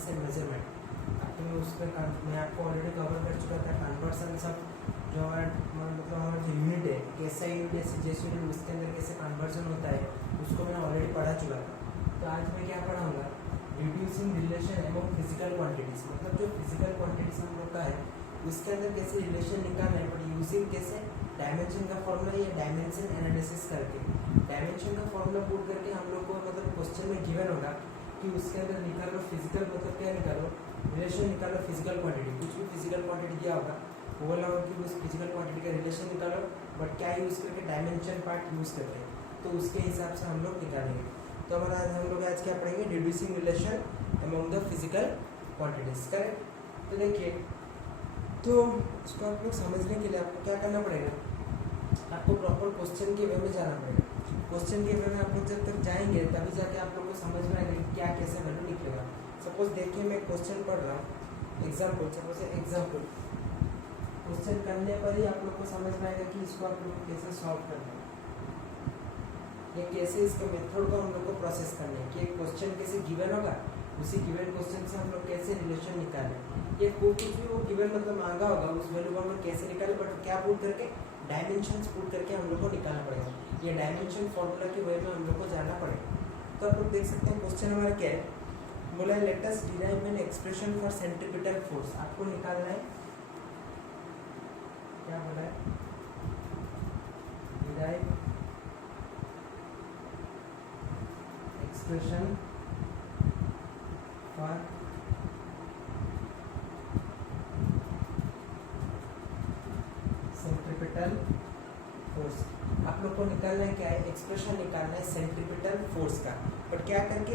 Units and measurement. अब तो मैं आपको ऑलरेडी कवर कर चुका था कन्वर्सन सब, जो हमारा जो यूनिट है कैसा यूनिट है सीजीएस यूनिट, उसके अंदर कैसे कन्वर्जन होता है उसको मैंने ऑलरेडी पढ़ा चुका था। तो आज मैं क्या पढ़ाऊँगा, reducing relation among physical quantities, मतलब जो फिजिकल क्वांटिटीज हम लोग का है उसके अंदर कैसे रिलेशन निकालना है, बट यूजिंग कैसे डायमेंशन का फॉर्मूला या डायमेंशन एनालिसिस करके। डायमेंशन का फॉर्मूला पुट करके हम लोग को मतलब क्वेश्चन में गिवन होगा कि उसके अंदर निकालो फिजिकल, मतलब क्या निकालो, रिलेशन निकालो फिजिकल क्वांटिटी, कुछ भी फिजिकल क्वांटिटी दिया होगा वो बोला होगा कि उस फिजिकल क्वांटिटी का रिलेशन निकालो, बट क्या यूज़ करके, डायमेंशन पार्ट यूज़ करते हैं, तो उसके हिसाब से हम लोग निकालेंगे। तो हमारा हम लोग आज क्या पढ़ेंगे, reducing relation among the physical quantities, correct. तो देखिए, तो इसको आप लोग समझने के लिए आपको क्या करना पड़ेगा, आपको प्रॉपर क्वेश्चन के वे में जाना पड़ेगा। क्वेश्चन के वे में आप लोग जब तक जाएंगे तभी जाके आप लोग को समझ में आएगा कि क्या कैसे वैल्यू निकलेगा। सपोज देखिए मैं क्वेश्चन पढ़ रहा हूँ, एग्जाम्पल, सपोज एग्जाम्पल, क्वेश्चन करने पर ही आप लोग को समझ में आएगा कि इसको आप लोग को कैसे सॉल्व करना है या कैसे इसके मेथड को हम लोग को प्रोसेस करना है, कि एक क्वेश्चन कैसे गिवन होगा, उसी गिवन क्वेश्चन से हम लोग कैसे रिलेशन निकालें, ये कुछ भी वो गिवन मतलब मांगा होगा उस वैल्यू को हम लोग कैसे निकालें, बट क्या पुट करके, डायमेंशंस पुट करके हम लोग को निकालना पड़ेगा। ये डायमेंशन फॉर्मूला की वे में हम लोग को जाना पड़ेगा। तो आप लोग देख सकते हैं क्वेश्चन हमारा क्या है, बोला है let us derive an expression for centripetal force. आपको निकालना है, क्या बोला है, derive expression for centripetal force. आप लोग को निकालना है क्या है, एक्सप्रेशन निकालना है सेंट्रीपिटल फोर्स का, बट क्या करके,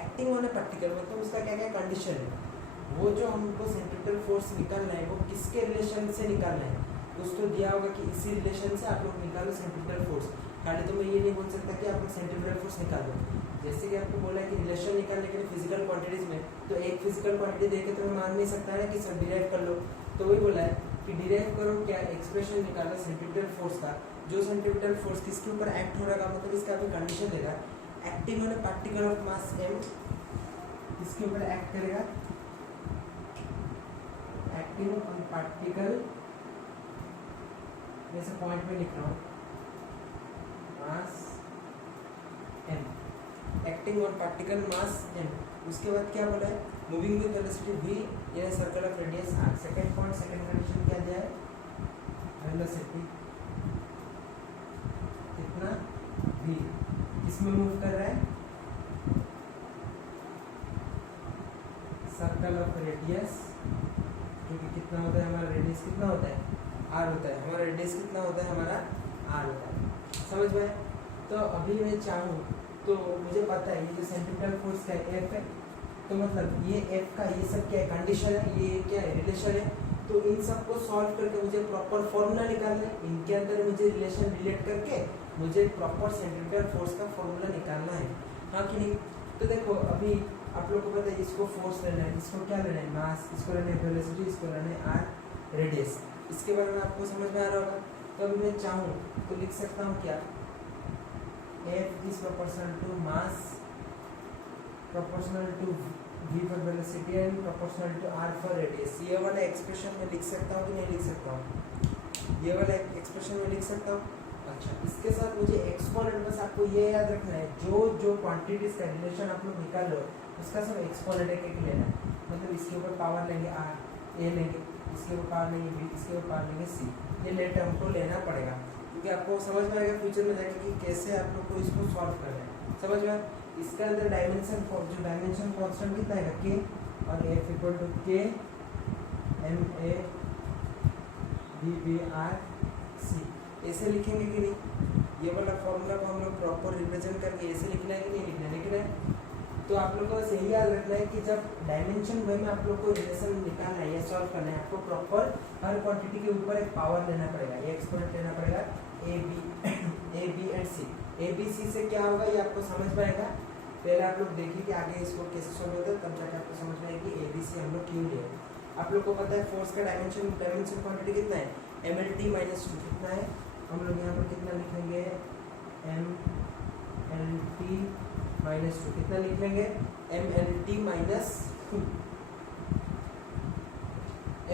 एक्टिंग ऑन ए पार्टिकल, मतलब उसका क्या क्या कंडीशन है, वो जो हमको सेंट्रीपिटल फोर्स निकालना है वो किसके रिलेशन से निकालना है, कुछ तो दिया होगा कि इसी रिलेशन से आप लोग निकालो सेंट्रीपिटल फोर्स। खाली तो मैं ये नहीं बोल सकता कि आप लोग सेंट्रीपिटल फोर्स निकाल दो, जैसे कि आपको बोला है कि रिलेशन निकालने के लिए फिजिकल क्वांटिटीज में, तो एक फिजिकल क्वांटिटी देके तो मैं मान नहीं सकता है कि सब डिराइव कर लो, तो वही बोला है कि डिराइव करो क्या, एक्सप्रेशन निकालो सेंट्रीपिटल फोर्स का, जो सेंट्रीपिटल फोर्स किसके ऊपर एक्ट हो रहा है, मतलब इसका अभी कंडीशन देगा, acting on A particle of mass m, किसके ऊपर एक्ट करेगा, एक्टिंग ऑन पार्टिकल, जैसे पॉइंट में लिख रहा हूँ, मास m, acting on particle mass m। उसके बाद क्या बोला है, moving with velocity v in a circle of radius r। Second point, second condition क्या दिया है, वेलोसिटी कितना v, किसमें मूव कर रहा है, सर्कल ऑफ रेडियस, जो कि कितना होता है हमारा, रेडियस कितना होता है, r होता है, हमारा रेडियस कितना होता है, हमारा r होता है, समझ में। तो अभी मैं चाहूँ तो मुझे पता है ये जो सेंट्रीपिटल फोर्स का f है, तो मतलब ये f का ये सब क्या है, कंडीशन है, ये क्या है, रिलेशन है, तो इन सब को सॉल्व करके मुझे प्रॉपर फॉर्मूला निकालना है, इनके अंदर मुझे रिलेशन रिलेट करके मुझे प्रॉपर सेंट्रीपिटल फोर्स का फॉर्मूला निकालना है, हाँ कि नहीं। तो देखो अभी आप लोग को पता है इसको फोर्स लेना है, इसको क्या लेना है, मास, इसको लेना है वेलोसिटी, इसको लेना है r, रेडियस, इसके बारे में आपको समझ में आ रहा होगा। तो अभी मैं चाहूँ तो लिख सकता हूँ क्या, F is proportional to mass, proportional to v for velocity and proportional to r for radius। ये वाला एक्सप्रेशन में लिख सकता हूँ कि नहीं लिख सकता हूँ, ये वाला एक्सप्रेशन में लिख सकता हूँ। अच्छा, इसके साथ मुझे एक्सपोनेंट, बस आपको ये याद रखना है, जो जो क्वांटिटीज का रिलेशन आप लोग निकाल लो उसका सब एक्सपोनेंट एक एक लेना है, मतलब इसके ऊपर पावर लेंगे r, a लेंगे, इसके ऊपर पावर लेंगे b, इसके ऊपर पावर लेंगे c, ये लेट हमको लेना पड़ेगा, क्योंकि आपको समझ में आएगा फ्यूचर में जाएगा कि कैसे आप लोग को इसको सॉल्व करना है, समझ में। इसका अंदर डायमेंशन, जो डायमेंशन कांस्टेंट कितना है k, और f equal to k m a b b r c, ऐसे लिखेंगे कि नहीं, ये वाला फॉर्मूला को हम लोग प्रॉपर रिप्रेजेंट करके ऐसे लिखना है कि नहीं लिखना है, लिखना है। तो आप लोग को बस यही याद रखना है कि जब डायमेंशन वे में आप लोग को रिलेशन निकालना है या सॉल्व करना है, आपको प्रॉपर हर क्वांटिटी के ऊपर एक पावर लेना पड़ेगा, एक एक्सपोनेंट लेना पड़ेगा, A B and C. A B C से क्या होगा ये आपको समझ में आएगा, पहले आप लोग देखिए कि आगे इसको कैसे सॉल्व होता है, तब जाकर आपको समझ में आएगी ए बी सी हम लोग क्यों लिए। आप लोग को पता है फोर्स का डायमेंशन क्वांटिटी कितना है, mlt माइनस 2 कितना है, हम लोग यहाँ पर कितना लिखेंगे, mlt माइनस 2 कितना लिख लेंगे, mlt माइनस 2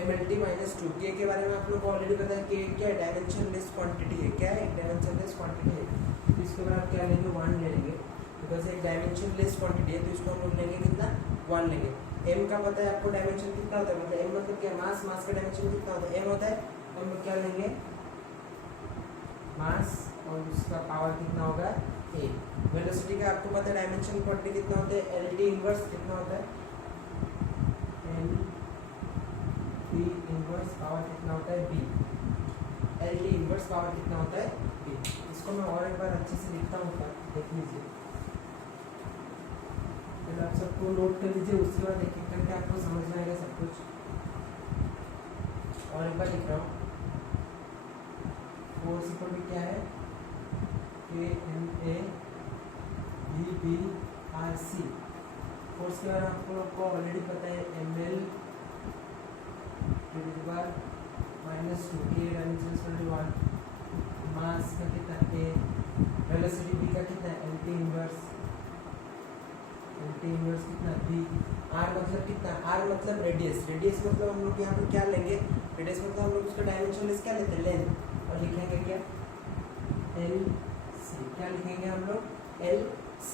MLT माइनस 2 के बारे में आप लोग को ऑलरेडी पता है कि क्या है, डायमेंशनलेस क्वांटिटी है। क्या है, डायमेंशनलेस क्वांटिटी है। तो इसके बाद आप क्या लेंगे, 1 ले लेंगे, बिकॉज एक डायमेंशनलेस क्वांटिटी है, तो इसको हम लोग लेंगे कितना, 1 लेंगे। m का पता है आपको डायमेंशन कितना होता है, मतलब m मतलब क्या, मास, मास का डायमेंशन कितना होता है, m होता है। तो हम लोग क्या लेंगे, मास, और उसका पावर कितना होगा, a। वेलोसिटी का आपको पता है डायमेंशन क्वांटिटी कितना होता है, LT इनवर्स कितना होता है, LT इनवर्स पावर कितना होता है, b। LT इनवर्स पावर कितना होता है, b। इसको मैं और एक बार अच्छे से लिखता हूँ, देख लीजिए, पहले आप सबको नोट कर लीजिए, उसके बाद एक एक करके आपको समझ में आएगा सब कुछ। और एक बार लिख रहा हूँ, फोर्स इक्वल टू क्या है, KMA VBRC। फोर्स के बारे में आप लोग को ऑलरेडी पता है, ML -2 K डायमेंशन 1, मास का कितना A, वेलोसिटी B का कितना है, LT इनवर्स कितना b। r मतलब कितना, r मतलब रेडियस, रेडियस मतलब हम लोग यहाँ पर क्या लेंगे, रेडियस मतलब हम लोग उसका डायमेंशन क्या लेते हैं, लेंथ, और लिखेंगे क्या, LC। क्या लिखेंगे हम लोग, LC।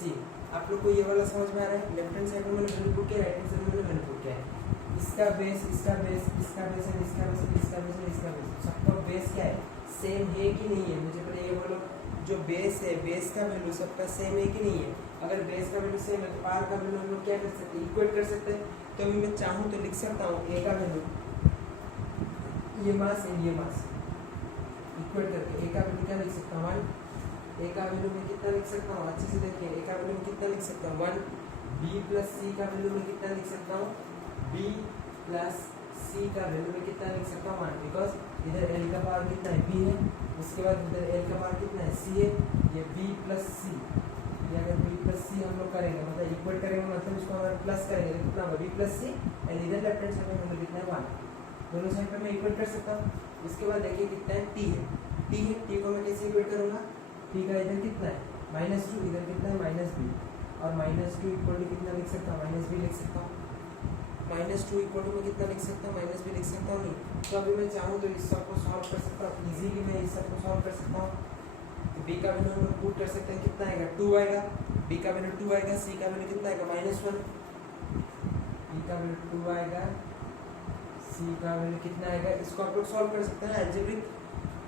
आप लोग को ये वाला समझ में आ रहा है, लेफ्ट हैंड साइड में मैंने वैल्यू पुट किया, राइट हैंड साइड में मैंने वैल्यू पुट किया है। इसका बेस, इसका बेस, इसका बेस है, इसका बेस है, इसका बेस है, इसका बेस, सबका बेस क्या है, सेम है कि नहीं है, मुझे पहले ये बोलो, जो बेस है, बेस का वैल्यू सबका सेम है कि नहीं है। अगर बेस का वैल्यू सेम है तो r का वैल्यू हम लोग क्या कर सकते हैं, इक्वेट कर सकते हैं। तो अभी मैं चाहूँ तो लिख सकता हूँ a का वैल्यू, ये मास है, ये मास, इक्वेट करके a का वैल्यू क्या लिख सकता हूँ, 1। a का वैल्यू मैं कितना लिख सकता हूँ, अच्छे से देखिए, a का वैल्यू कितना लिख सकता हूँ, 1। b प्लस c का वैल्यू मैं कितना लिख सकता हूँ, b प्लस c का वैल्यू मैं कितना लिख सकता हूँ, 1, बिकॉज इधर l का पावर कितना है, b है, उसके बाद इधर l का पावर कितना है, c है, ये b प्लस c, ये अगर b प्लस c हम लोग करेंगे, मतलब इक्वल करेंगे, मतलब इसको अगर प्लस करेंगे तो कितना होगा, b प्लस c, एंड इधर लेफ्ट हैंड साइड में हमें लिखना है 1, दोनों साइड पे मैं इक्वल कर सकता हूँ। इसके बाद देखिए कितना है, t है, t को मैं कैसे इक्वल करूँगा, t का इधर कितना है, -2, इधर कितना है, -b, और -2 इक्वल टू कितना लिख सकता हूँ, -b लिख सकता हूँ, -2 इक्वल टू मैं कितना लिख सकता हूँ, -b लिख सकता हूँ, नहीं। तो अभी मैं चाहूँ तो इस सब को सॉल्व कर सकता हूँ, इजीली मैं इस सब को सॉल्व कर सकता हूँ। b का वैल्यू हम लोग पुट कर सकते हैं, कितना आएगा, 2 आएगा, b का वैल्यू 2 आएगा, c का वैल्यू कितना आएगा, -1, b का वैल्यू 2 आएगा, c का वैल्यू कितना आएगा, इसको आप लोग सॉल्व कर सकते हैं अलजेब्रिक।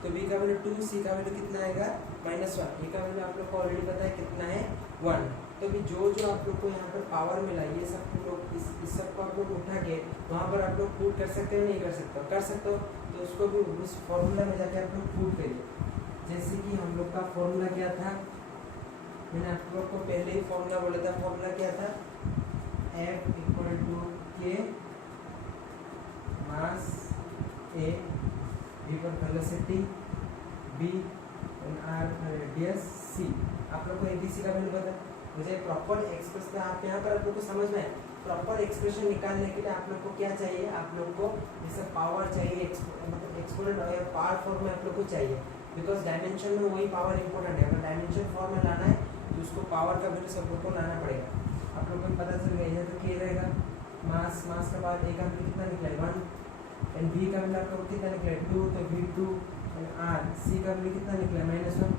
तो b का वैल्यू 2, c का वैल्यू कितना आएगा, -1, a का वैल्यू आप लोग को ऑलरेडी पता है कितना है, 1। तो अभी जो जो आप लोग को यहाँ पर पावर मिला, ये सब लोग इस सब को आप लोग उठा के वहाँ पर आप लोग पुट कर सकते हो, नहीं कर सकते हो, कर सकते हो, तो उसको भी उस फॉर्मूला में जाके आप लोग पुट करिए। जैसे कि हम लोग का फॉर्मूला क्या था, मैंने आप लोग को पहले ही फॉर्मूला बोला था, फॉर्मूला क्या था, F equal to K mass A, V पर velocity, B R radius, C। आप लोग को ABC का वैल्यू पता है, मुझे प्रॉपर एक्सप्रेशन आप यहाँ पर आप लोग को समझ में आए, प्रॉपर एक्सप्रेशन निकालने के लिए आप लोग को क्या चाहिए, आप लोग को जैसे पावर चाहिए, मतलब एक्सपोनेंट और पावर फॉर्म में आप लोग को चाहिए, बिकॉज डायमेंशन में वही पावर इंपॉर्टेंट है। अगर डायमेंशन फॉर्म में लाना है तो उसको पावर का वैल्यू सब लोग को लाना पड़ेगा। आप लोग को पता चल गया, इधर तो K रहेगा, मास, मास का बाद A का वैल्यू कितना निकला है, 1, एंड V का वैल्यू आप लोग को कितना निकला है, 2, तो V2, एंड R, C का वैल्यू कितना निकला है, -1,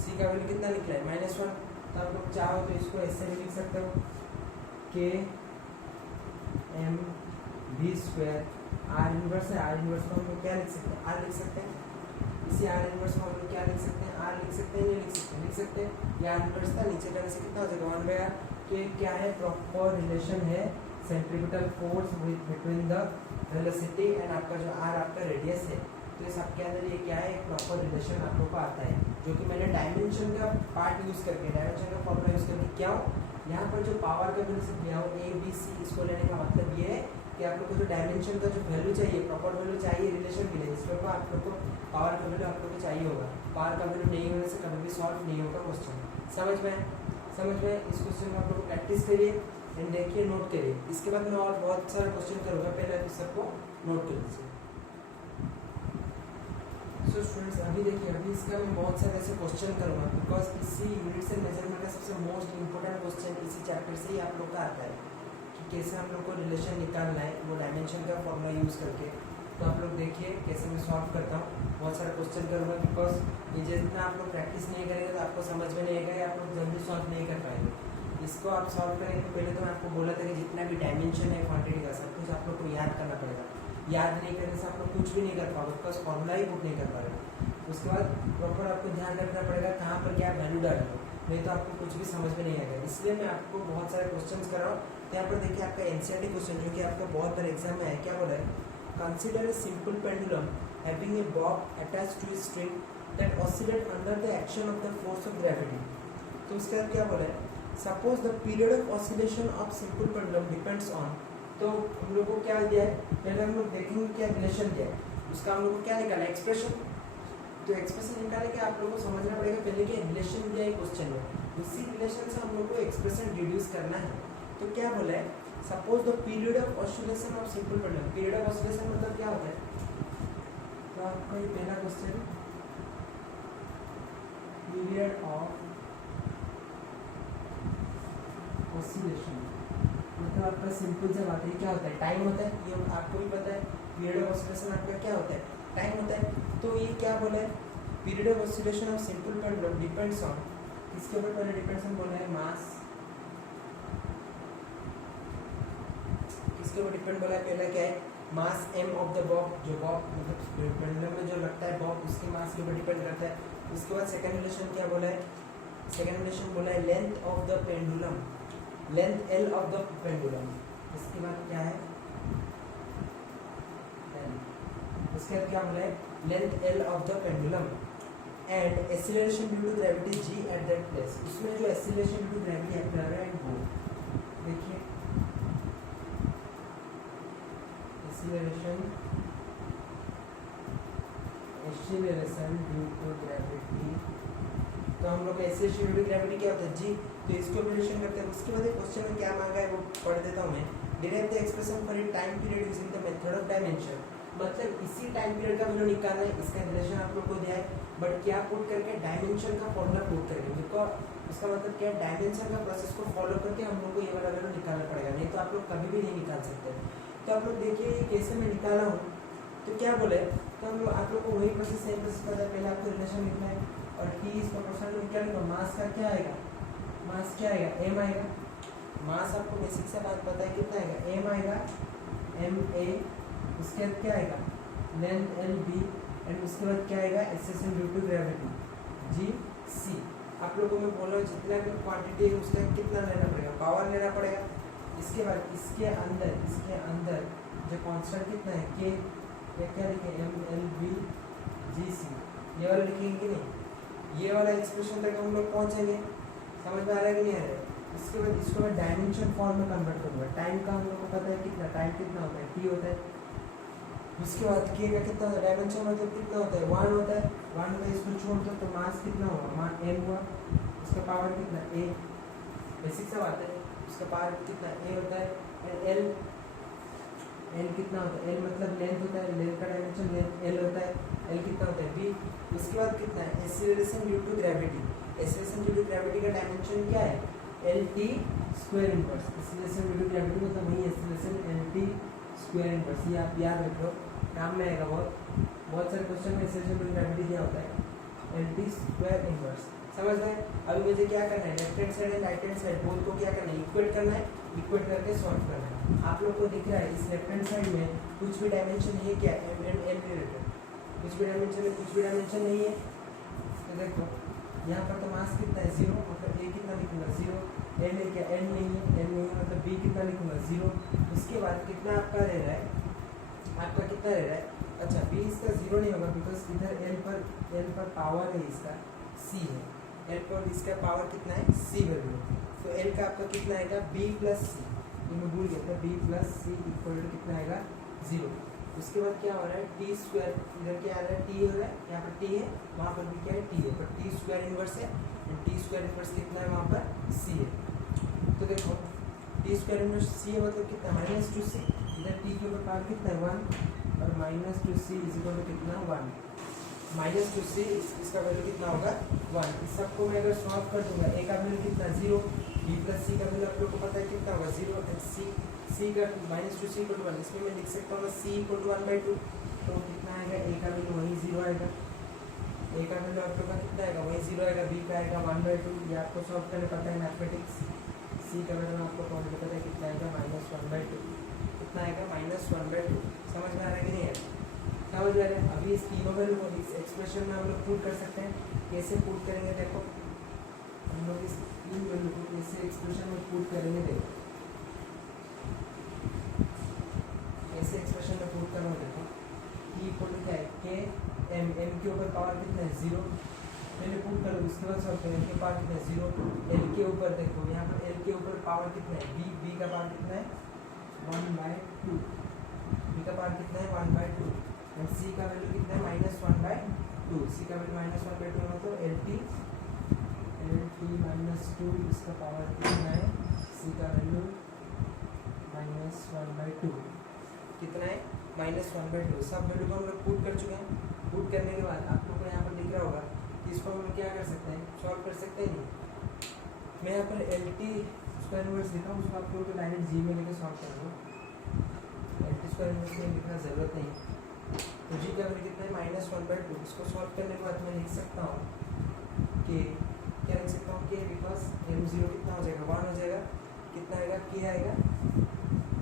C का वैल्यू कितना निकला है, -1। तो आप लोग चाहो तो इसको ऐसे भी लिख सकते हो, K M V square, R inverse है, R इनवर्स को हम लोग क्या लिख सकते हैं, R लिख सकते हैं, इसी R इनवर्स को हम लोग क्या लिख सकते हैं, R लिख सकते हैं, नहीं लिख सकते, लिख सकते हैं। ये R इनवर्स था, नीचे करने से कितना हो जाएगा, 1/r। तो ये क्या है, प्रॉपर रिलेशन है centripetal force with between the velocity and आपका जो R आपका रेडियस है। तो इस आपके अंदर ये क्या है, एक प्रॉपर रिलेशन आप लोग को आता है, जो कि मैंने डायमेंशन का पार्ट यूज़ करके, डायमेंशन का फॉर्मूला यूज़ करके क्या हो, यहाँ पर जो पावर का वैल्यू से किया हो A B C, इसको लेने का मतलब ये है कि आप लोग को जो डायमेंशन का जो वैल्यू चाहिए, प्रॉपर वैल्यू चाहिए रिलेशन के लिए, इस पर आप लोग को पावर का वैल्यू आप लोग को चाहिए होगा। पावर का वैल्यू नहीं होने से कभी भी सॉल्व नहीं होगा क्वेश्चन। समझ में इस क्वेश्चन को आप लोग प्रैक्टिस करिए एंड देखिए, नोट करिए। इसके बाद मैं और बहुत सारा क्वेश्चन करूँगा, पहले इस सबको नोट कर लीजिए। सो स्टूडेंट्स अभी देखिए, अभी इसका मैं बहुत सारे ऐसे क्वेश्चन करूँगा, बिकॉज इसी यूनिट्स एंड मेजरमेंट का सबसे मोस्ट इंपॉर्टेंट क्वेश्चन इसी चैप्टर से ही आप लोग का आता है। कि कैसे हम लोग को रिलेशन निकालना है वो डायमेंशन का फॉर्मूला यूज़ करके। तो आप लोग देखिए कैसे मैं सॉल्व करता हूँ। बहुत सारे क्वेश्चन करूँगा बिकॉज ये जितना आप लोग प्रैक्टिस नहीं करेंगे तो आपको समझ में नहीं आएगा, आप लोग जल्दी सॉल्व नहीं कर पाएंगे। इसको आप सॉल्व करेंगे तो पहले तो मैं आपको बोला था कि जितना भी डायमेंशन है क्वांटिटी का सब कुछ आप लोग को याद करना पड़ेगा। याद नहीं करने से आप लोग कुछ भी नहीं कर पाओगे, बिकॉज फॉर्मूला ही पुट नहीं कर पाएगा। उसके बाद प्रॉपर आपको ध्यान रखना पड़ेगा कहाँ पर क्या वैल्यू डालना है, नहीं तो आपको कुछ भी समझ में नहीं आएगा। इसलिए मैं आपको बहुत सारे क्वेश्चन कर रहा हूँ। तो यहाँ पर देखिए आपका एनसीईआरटी क्वेश्चन जो कि आपको बहुत बार एग्जाम में है, क्या बोला है, consider a simple pendulum having a bob attached to a string that oscillate under the action of the force of gravity. तो उसके बाद क्या बोला है, suppose the period of oscillation of simple pendulum depends on. तो हम लोग को क्या दिया है, पहले हम लोग देखेंगे क्या रिलेशन दिया है, उसका हम लोग को क्या निकाला, एक्सप्रेशन। तो एक्सप्रेशन निकाले के आप लोगों को समझना पड़ेगा पहले कि रिलेशन दिया है क्वेश्चन में, उसी रिलेशन से हम लोग को एक्सप्रेशन डिड्यूस करना है। तो क्या बोला है, suppose the period of oscillation of simple pendulum. Period of oscillation मतलब क्या होता है, तो आपका ये पहला क्वेश्चन, पीरियड ऑफ ऑसिलेशन मतलब आपका सिंपल से बात है, क्या होता है, टाइम होता है। ये आपको भी पता है, पीरियड ऑफ ऑसिलेशन आपका क्या होता है, टाइम होता है। तो ये क्या बोला है, period of oscillation of simple pendulum depends on, किसके ऊपर पहले डिपेंड्स ऑन बोला है, मास। किसके ऊपर डिपेंड बोला है, पहला क्या है, मास m ऑफ द बॉब, जो बॉब मतलब पेंडुलम में जो लगता है बॉब, उसके मास के ऊपर डिपेंड करता है। उसके बाद सेकंड रिलेशन क्या बोला है, सेकंड रिलेशन बोला है length of the pendulum, length L of the pendulum. इसके बाद क्या है, उसके बाद क्या बोला है, length L of the pendulum and acceleration due to gravity g at that place. उसमें जो एक्सीलरेशन ड्यू टू ग्रेविटी है कर रहा है वो देखिए, एक्सीलरेशन ड्यू टू ग्रेविटी। तो हम लोग एक्सीलरेशन ड्यू टू ग्रेविटी क्या होता है, g। तो इसको रिलेशन करते हैं। उसके बाद क्वेश्चन में क्या मांगा है वो पढ़ देता हूँ मैं। Derive the expression for a time period using the method of dimension. मतलब इसी टाइम पीरियड का वैल्यू निकालना है, इसका रिलेशन आप लोग को दिया है, बट क्या पुट करके, डायमेंशन का फॉर्मूला पुट करके। बिकॉज उसका मतलब क्या है, डायमेंशन का प्रोसेस को फॉलो करके हम लोग को ये वाला वैल्यू निकालना पड़ेगा, नहीं तो आप लोग कभी भी नहीं निकाल सकते। तो आप लोग देखिए ये कैसे मैं निकाला हूँ। तो क्या बोले, तो हम लोग आप लोग को वही प्रोसेस, सेम प्रोसेस पता है। पहले आपको रिलेशन लिखना है और टी इस प्रोपोर्शनल में क्या लिखो, मास का क्या आएगा, मास क्या आएगा, m आएगा। मास आपको बेसिक से बात पता है कितना आएगा, m आएगा, ma। उसके बाद क्या आएगा, लेंथ L b एंड उसके बाद क्या आएगा, acceleration due to gravity g c। आप लोगों को मैं बोल रहा हूँ जितना भी क्वांटिटी है उसका कितना लेना पड़ेगा, पावर लेना पड़ेगा। इसके बाद इसके अंदर जो कांस्टेंट कितना है k, ये क्या लिखें, m l b g c, ये वाला लिखेंगे कि नहीं, ये वाला एक्सप्रेशन तक हम लोग पहुँचेंगे। समझ में आ रहा है कि नहीं आ रहा है। इसके बाद इसको मैं डायमेंशन फॉर्म में कन्वर्ट करूँगा। टाइम का हम लोग को पता है कितना, टाइम कितना होता है, t होता है। उसके बाद k का कितना होता है, डायमेंशन मतलब कितना होता है, 1 होता है। 1 में इसको छोड़ दो तो मास कितना होगा, मान m हुआ। उसका पावर कितना, a, बेसिक सा बात है। उसका पावर कितना, a होता है। l कितना होता है, l मतलब लेंथ होता है, लेंथ का डायमेंशन l होता है। l कितना होता है, b। उसके बाद कितना है, acceleration due to gravity. Acceleration due to gravity का डायमेंशन क्या है, lt square inverse. Acceleration due to gravity मतलब वही एक्सीलरेशन lt स्क्वायर इनवर्स। ये आप याद रख लो, काम में आएगा बहुत सारे क्वेश्चन में एक्सीलरेशन ड्यू टू ग्रेविटी क्या होता है, lt स्क्वायर इनवर्स। समझ गए। अभी मुझे क्या करना है, left hand side and right hand side both को क्या करना है, इक्वेट करना है। इक्वेट करके सॉल्व करना है। आप लोग को दिख रहा है इस लेफ्ट हैंड साइड में कुछ भी डायमेंशन है क्या, m एंड n रिलेटेड कुछ भी डायमेंशन नहीं है। तो देखो यहाँ पर तो मास कितना है, 0, मतलब a कितना लिखूंगा, 0। n है क्या, n नहीं है मतलब b कितना लिखूंगा, 0। उसके बाद कितना आपका रह रहा है, आपका कितना रह रहा है, अच्छा b इसका 0 नहीं होगा बिकॉज इधर l पर पावर है इसका c है, l पर इसका पावर कितना है, c वैल्यू। तो l का आपका कितना आएगा, b प्लस c। ये मैं भूल गया था, b plus c equal to कितना आएगा, 0। उसके बाद क्या हो रहा है, टी स्क्वायर, इधर क्या आ रहा है, टी हो रहा है, यहाँ पर टी है, वहाँ पर भी क्या है, टी है, पर टी स्क्वायर इनवर्स है। टी स्क्वायर इनवर्स कितना है, वहाँ पर सी है। तो देखो टी स्क्वायर इनवर्स सी है मतलब कितना, -2c। इधर टी के ऊपर पावर कितना है, 1, और -2c इज इक्वल टू कितना, 1। -2c इसका वैल्यू कितना होगा, 1। इस सबको मैं अगर सॉल्व कर दूंगा, ए का वैल्यू कितना, 0, b प्लस सी का वैल्यू आप लोग को पता है कितना होगा, 0 एंड सी का -2c इक्वल टू 1, इसमें मैं लिख सकता हूँ c इक्वल टू 1/2, तो कितना आएगा, a का वैल्यू वही 0 आएगा, a का वैल्यू आप लोग का कितना आएगा, वही 0 आएगा, b का आएगा 1/2, ये आपको सॉल्व करने पता है मैथमेटिक्स। c का वैल्यू आपको ऑलरेडी पता है कितना आएगा, -1/2, कितना आएगा, -1/2। समझ में आ रहा है कि नहीं है, समझ में आ रहा है। अभी इस तीनों वैल्यू को इस एक्सप्रेशन में हम लोग पुट कर सकते हैं, कैसे पुट करेंगे देखो, हम लोग इस तीन वैल्यू को कैसे एक्सप्रेशन में पुट करेंगे देखो, कैसे एक्सप्रेशन में पुट करना देखो, e इक्वल टू क्या है, k m, m के ऊपर पावर कितना है 0, पहले पुट करो उसके बाद सॉल्व करें, के पावर कितना है 0, l के ऊपर देखो, यहाँ पर l के ऊपर पावर कितना है, b, b का पावर कितना है 1/2, b का पावर कितना है 1/2, एंड c का वैल्यू कितना है -1/2, c का वैल्यू -1/2 है, तो lt -2, इसका पावर कितना है, c का वैल्यू -1/2, कितना है -1/2। सब वैल्यू को हम लोग पुट कर चुके हैं। पुट करने के बाद आप लोग को यहाँ पर दिख रहा होगा कि इसको हम लोग क्या कर सकते हैं, सॉल्व कर सकते हैं नहीं। मैं यहाँ पर LT स्क्वायर इनवर्स लिखा हूँ, उसको आप लोगों को डायरेक्ट जी में लेकर सॉल्व कर दो। LT स्क्वायर इनवर्स में लिखना ज़रूरत नहीं, तो जी का वैल्यू कितना है -1/2। इसको सॉल्व करने के बाद मैं लिख सकता हूँ कि क्या लिख सकता हूँ, के बिकॉज m0 कितना हो जाएगा, 1 हो जाएगा, कितना आएगा, के आएगा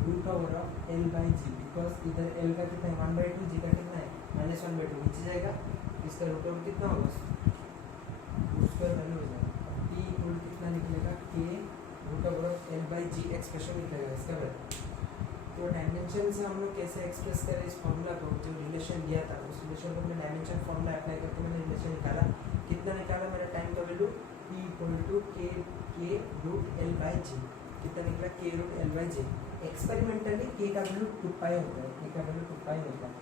√L/g, बिकॉज इधर L का कितना है 1/2, जी का कितना है -1/2, नीचे जाएगा, इसका √over कितना होगा, उसका वैल्यू हो जाएगा। t इक्वल कितना निकलेगा, k √L/g एक्सप्रेशन निकलेगा इसका वैल्यू। तो डायमेंशन से हम लोग कैसे एक्सप्रेस करें इस फॉर्मूला को, जो रिलेशन दिया था उस रिलेशन को मैंने डायमेंशन फॉर्मूला अप्लाई करके मैंने रिलेशन निकाला, कितना निकाला मेरा टाइम का value, t equal to k√L/g, कितना निकला, k√L/g। एक्सपेरिमेंटली k का वैल्यू 2π होता है, k का वैल्यू 2π होता है,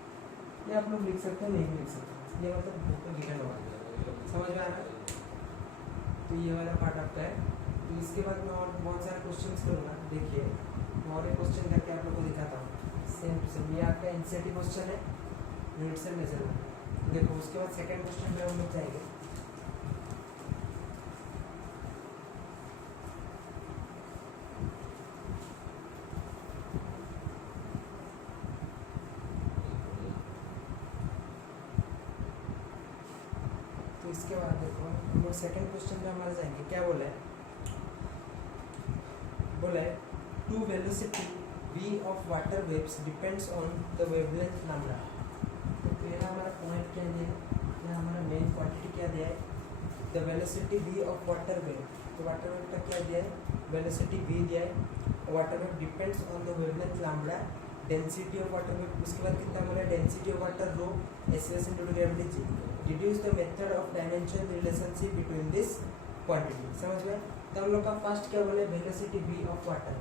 ये आप लोग लिख सकते हैं, नहीं भी लिख सकते, ये मतलब बुक में गिवन होगा, समझ में आ रहा है। तो ये वाला पार्ट आपका है। तो इसके बाद मैं और बहुत सारे क्वेश्चंस करूँगा, देखिए मैं और एक क्वेश्चन करके आप लोग को दिखाता हूँ, सेम टू सेम, ये आपका एनसीईआरटी क्वेश्चन है, यूनिट से मेजरमेंट। देखो उसके बाद सेकंड क्वेश्चन पे हम लोग जाएंगे। इसके बाद देखो हम लोग सेकंड क्वेश्चन पे हमारे जाएंगे, क्या बोला है, बोला है two velocity v of water waves depends on the wavelength lambda. तो पहला हमारा पॉइंट क्या दिया है, या हमारा मेन क्वांटिटी क्या दिया है, the velocity v of water wave. तो वाटर वेव का क्या दिया है, वेलोसिटी v दिया है, water wave depends on the wavelength lambda, density of water wave, उसके बाद कितना बोला है, density of water rho S into gravity G. Deduce the method of dimension relationship between this quantity. समझ में। तो हम लोग का फर्स्ट क्या बोले, velocity v of water,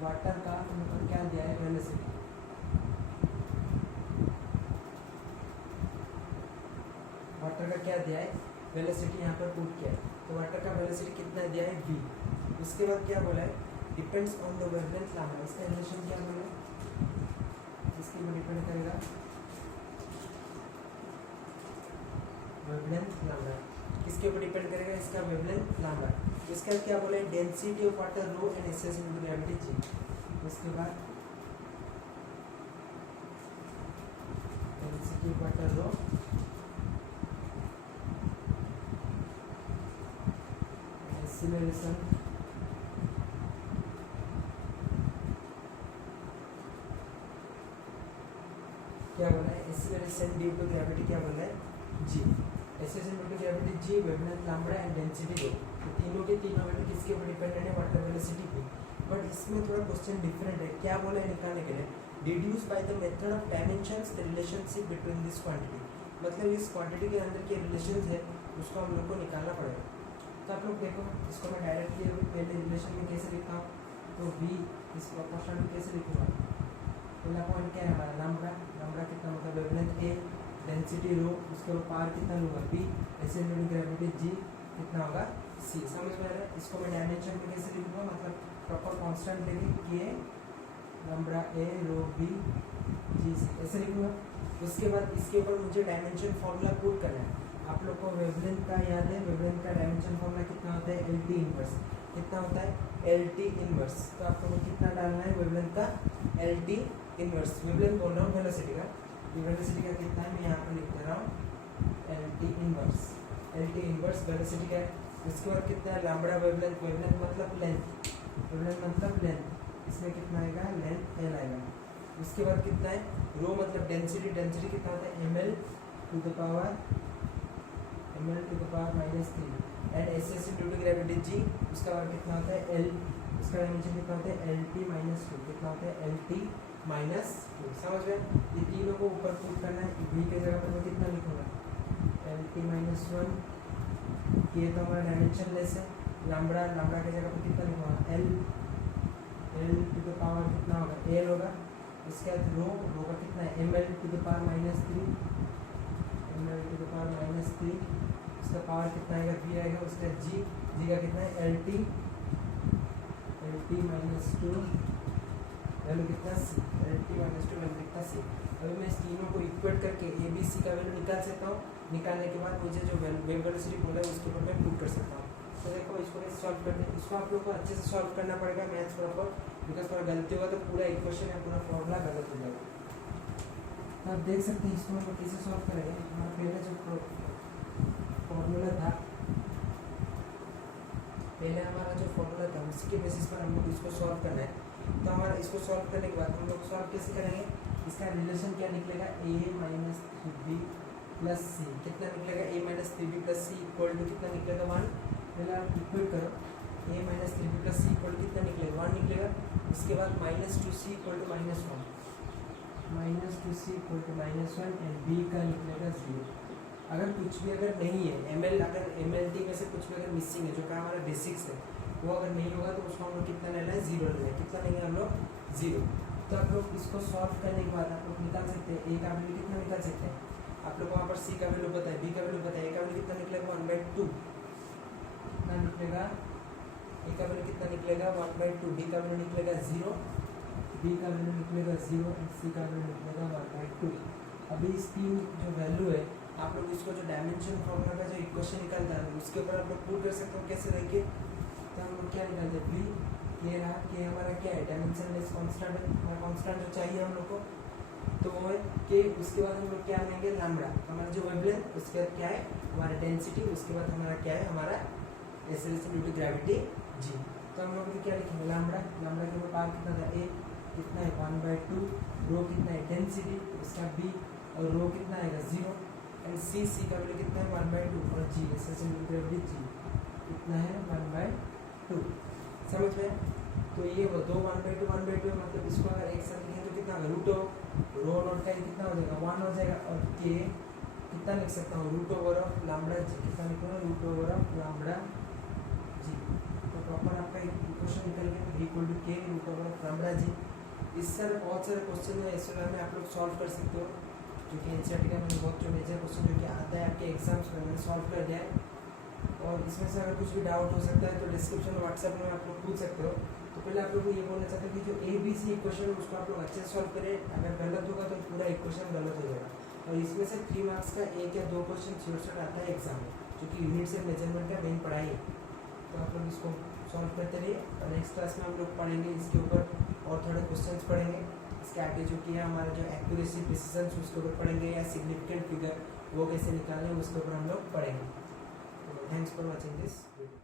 water का हम लोग का क्या दिया है, वेलोसिटी, वाटर का क्या दिया है, वेलोसिटी यहाँ पर पुट किया है। तो वाटर का वेलोसिटी कितना दिया है, v। उसके बाद क्या बोला है, depends on the wavelength lambda, इसका रिलेशन क्या बोला है, इसके ऊपर डिपेंड करेगा वेवलेंथ लैम्डा, किसके ऊपर डिपेंड करेगा, इसका वेवलेंथ लैम्डा। इसका क्या बोले, density of water rho and S into gravity g. उसके बाद density of water rho acceleration क्या बोला है, एक्सीलरेशन ड्यू टू ग्रेविटी क्या बोला है, g. Acceleration due to gravity g, wavelength lambda and density rho, तो तीनों के तीनों वैल्यू किसके ऊपर डिपेंडेंट है, वाटर वेलोसिटी पे। बट इसमें थोड़ा क्वेश्चन डिफरेंट है, क्या बोला है निकालने के लिए, deduce by the method of dimensions the relationship between this quantity, मतलब इस क्वांटिटी के अंदर के रिलेशन है उसको हम लोग को निकालना पड़ेगा। तो आप लोग देखो, इसको मैं डायरेक्टली पहले रिलेशन में कैसे लिखता हूँ, तो v इस प्रोपोर्शनल में कैसे लिखूँगा, पहला पॉइंट क्या है हमारा, लैम्डा, लैम्डा कितना मतलब वेवलेंथ a, डेंसिटी रो, उसके ऊपर पावर कितना लूँगा b, ऐसे इनटू ग्रेविटी g कितना होगा c। समझ में आ रहा है। इसको मैं डायमेंशन में कैसे लिखूँगा, मतलब प्रॉपर कांस्टेंट लेके k lambda a rho b g c ऐसे लिखूँगा। उसके बाद इसके ऊपर मुझे डायमेंशन फॉर्मूला पुट करना है। आप लोग को वेवलेंथ का याद है, वेवलेंथ का डायमेंशन फॉर्मूला कितना होता है, LT इनवर्स, कितना होता है, LT इनवर्स। तो आप लोग को कितना डालना है वेवलेंथ का एल टी इनवर्स, वेवलेंथ बोल रहा हूँ वेलोसिटी का, ये वेलोसिटी का कितना है मैं यहाँ पर लिख दे रहा हूँ L T inverse, L T inverse velocity का है। इसके बाद कितना है लैम्बडा वेवलेंथ, वेवलेंथ मतलब लेंथ, वेवलेंथ मतलब लेंथ, इसमें कितना आएगा लेंथ एल आएगा। उसके बाद कितना है रो मतलब डेंसिटी, डेंसिटी कितना होता है M L to the power -3 and S S due to gravity g, उसका पावर कितना होता है एल, उसका डायमेंशन कितना होता है एल टी -2, कितना होता है एल टी -2, समझ गए। ये तीनों को ऊपर पुट करना है, v के जगह पर मैं कितना लिखूंगा एल टी -1, ये तो हमारा डायमेंशन लेस है, लैम्बडा, लैम्बडा की जगह पर कितना लिखूंगा L, L to the power कितना होगा एल होगा। इसके बाद रो, रो का कितना है M L to the power -3, M L to the power -3, उसका पावर कितना आएगा v आएगा। उसका जी, जी का कितना है एल टी -2, वैल्यू कितना सी, एल टी -2 वैल्यू कितना सी। अभी मैं इस तीनों को इक्वेट करके ए बी सी का वैल्यू निकाल सकता हूँ, निकालने के बाद मुझे जो वेव वेलोसिटी बोला है उसके ऊपर मैं पुट कर सकता हूँ। तो देखो इसको कैसे सॉल्व करते हैं, इसको आप लोग को अच्छे से सॉल्व करना पड़ेगा मैथ्स प्रॉपर, बिकॉज थोड़ा गलती होगा तो पूरा इक्वेशन या पूरा फॉर्मूला गलत हो जाएगा। तो आप देख सकते हैं इसको हम कैसे सॉल्व करेंगे। हमारा पहले जो फॉर्मूला था, पहले हमारा जो फॉर्मूला था उसी के बेसिस पर हम लोग इसको सॉल्व करना है। तो हमारा इसको सॉल्व करने के बाद हम लोग सॉल्व कैसे करेंगे, इसका रिलेशन क्या निकलेगा a - 3b प्लस सी, कितना निकलेगा a - 3b plus C equal to कितना निकलेगा 1। पहले आप इक्वेट करो a - 3b plus C equal to कितना निकलेगा 1 निकलेगा। इसके बाद -2c equal to -1, -2c equal to -1 and b का निकलेगा 0। अगर कुछ भी अगर नहीं है ml, अगर mlt में से कुछ भी अगर मिसिंग है जो कि हमारा बेसिक्स है वो अगर नहीं होगा तो उसको हम लोग कितना लेना है 0 लेना है। कितना लेंगे हम लोग 0। तो आप लोग इसको सॉल्व करने के बाद आप लोग निकाल सकते हैं a का वैल्यू कितना निकाल सकते हैं। आप लोग को वहाँ पर c का वैल्यू पता है, b का वैल्यू पता है, a का वैल्यू कितना निकलेगा 1/2, कितना निकलेगा a का वैल्यू कितना निकलेगा 1/2, b का वैल्यू निकलेगा 0, b का वैल्यू निकलेगा 0 एंड c का वैल्यू निकलेगा 1/2। अभी इस तीन जो वैल्यू है आप लोग इसको जो डायमेंशन फॉर्मूला का जो इक्वेशन निकालता है उसके ऊपर आप लोग पुट कर सकते हो कैसे देखिए। तो हम लोग क्या निकालते हैं v, ये रहा कि हमारा क्या है डायमेंशन लेस कांस्टेंट है, हमारा कांस्टेंट जो चाहिए हम लोग को तो वो है कि उसके बाद हम लोग क्या लेंगे लैम्बडा, हमारा जो वेवलेंथ, उसके बाद क्या है हमारा डेंसिटी, उसके बाद हमारा क्या है हमारा एक्सेलरेशन ड्यू टू ग्रेविटी जी। तो हम लोग क्या लिखेंगे लैम्बडा, लैम्बडा के ऊपर पावर कितना था a कितना है 1/2, रो कितना है डेंसिटी, उसका b और रो कितना आएगा 0 एंड सी का वैल्यू कितना है 1/2 और जी एक्सेलरेशन ड्यू टू ग्रेविटी जी कितना है 1/2, समझ में। तो ये वो दो 1/2 मतलब इसको अगर एक साथ लिखें तो कितना होगा रो नोट का कितना हो जाएगा 1 हो जाएगा और के कितना लिख सकता हूँ √ऑफ लैम्बडा जी, कितना लिखूँगा √ऑफ लैम्बडा जी। तो प्रॉपर आपका इक्वेशन निकल गया इक्वल टू के √ऑफ लैम्बडा जी। इससे बहुत सारे क्वेश्चन है एसएलआर में आप लोग सॉल्व कर सकते हो, जो कि एनसीईआरटी का मैंने बहुत जो मेजर क्वेश्चन जो कि आता है आपके एग्जाम्स में मैंने सॉल्व कर दिया है। और इसमें से अगर कुछ भी डाउट हो सकता है तो डिस्क्रिप्शन व्हाट्सएप में आप लोग पूछ सकते हो। तो पहले आप लोग को ये बोलना चाहते हैं कि जो ए बी सी इक्वेशन है उसको आप लोग अच्छे से सॉल्व करें, अगर गलत होगा तो पूरा इक्वेशन गलत हो जाएगा। और इसमें से 3 मार्क्स का 1 या 2 क्वेश्चन श्योर आता है एग्जाम में, जो कि यूनिट से मेजरमेंट का मेन पढ़ाई है। तो आप लोग इसको सॉल्व करते रहिए और नेक्स्ट क्लास में हम लोग पढ़ेंगे इसके ऊपर और थोड़े क्वेश्चन पढ़ेंगे। इसके आगे जो कि है हमारा जो एक्यूरेसी प्रिसिजन उसके ऊपर पढ़ेंगे, या सिग्निफिकेंट फिगर वो कैसे निकालें उसके ऊपर हम लोग पढ़ेंगे। Thanks for watching this video.